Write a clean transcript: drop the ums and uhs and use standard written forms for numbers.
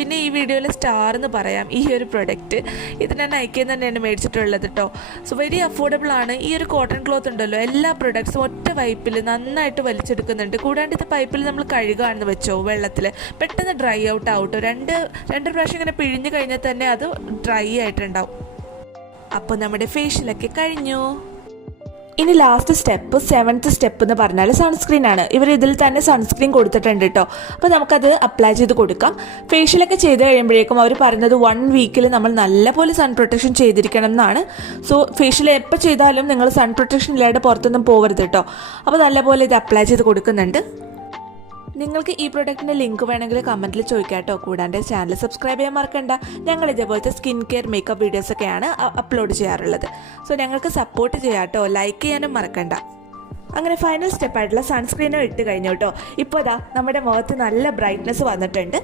പിന്നെ ഈ വീഡിയോയിലെ സ്റ്റാർ എന്ന് പറയാം ഈ ഒരു പ്രൊഡക്റ്റ്. ഇത് ഞാൻ നൈക്കയിൽ നിന്ന് തന്നെയാണ് മേടിച്ചിട്ടുള്ളത് കേട്ടോ. സോ വെരി അഫോർഡബിൾ ആണ്. ഈ ഒരു കോട്ടൺ ക്ലോത്ത് ഉണ്ടല്ലോ, എല്ലാ പ്രൊഡക്ട്സും ഒറ്റ വൈപ്പിൽ നന്നായിട്ട് വലിച്ചെടുക്കുന്നുണ്ട്. കൂടാണ്ട് ഇത് പൈപ്പിൽ നമ്മൾ കഴുകുകയാണെന്ന് വെച്ചോ വെള്ളത്തിൽ, പെട്ടെന്ന് ഡ്രൈ ഔട്ട് ആവട്ടോ. രണ്ട് പ്രാവശ്യം ഇങ്ങനെ പിഴിഞ്ഞ് കഴിഞ്ഞാൽ തന്നെ അത് ഡ്രൈ ആയിട്ടുണ്ടാവും. അപ്പോൾ നമ്മുടെ ഫേഷ്യലൊക്കെ കഴിഞ്ഞു. ഇനി ലാസ്റ്റ് സ്റ്റെപ്പ്, 7th സ്റ്റെപ്പ് എന്ന് പറഞ്ഞാൽ സൺസ്ക്രീൻ ആണ്. ഇവർ ഇതിൽ തന്നെ സൺസ്ക്രീൻ കൊടുത്തിട്ടുണ്ട് കേട്ടോ. അപ്പോൾ നമുക്കത് അപ്ലൈ ചെയ്ത് കൊടുക്കാം. ഫേഷ്യലൊക്കെ ചെയ്ത് കഴിയുമ്പോഴേക്കും അവർ പറയുന്നത് 1 വീക്കിൽ നമ്മൾ നല്ലപോലെ സൺ പ്രൊട്ടക്ഷൻ ചെയ്തിരിക്കണം എന്നാണ്. സോ ഫേഷ്യൽ എപ്പോൾ ചെയ്താലും നിങ്ങൾ സൺ പ്രൊട്ടക്ഷൻ ഇല്ലാതെ പുറത്തൊന്നും പോകരുത് കേട്ടോ. അപ്പോൾ നല്ലപോലെ ഇത് അപ്ലൈ ചെയ്ത് കൊടുക്കുന്നുണ്ട്. നിങ്ങൾക്ക് ഈ പ്രൊഡക്റ്റിൻ്റെ ലിങ്ക് വേണമെങ്കിൽ കമൻറ്റിൽ ചോദിക്കാം കേട്ടോ. കൂടാണ്ട് ചാനൽ സബ്സ്ക്രൈബ് ചെയ്യാൻ മറക്കണ്ട. ഞങ്ങൾ ഇതേപോലത്തെ സ്കിൻ കെയർ മേക്കപ്പ് വീഡിയോസൊക്കെയാണ് അപ്ലോഡ് ചെയ്യാറുള്ളത്. സോ ഞങ്ങൾക്ക് സപ്പോർട്ട് ചെയ്യാം കേട്ടോ. ലൈക്ക് ചെയ്യാനും മറക്കണ്ട. അങ്ങനെ ഫൈനൽ സ്റ്റെപ്പായിട്ടുള്ള സൺസ്ക്രീനും ഇട്ട് കഴിഞ്ഞു കേട്ടോ. ഇപ്പോൾ നമ്മുടെ മുഖത്ത് നല്ല ബ്രൈറ്റ്നസ് വന്നിട്ടുണ്ട്.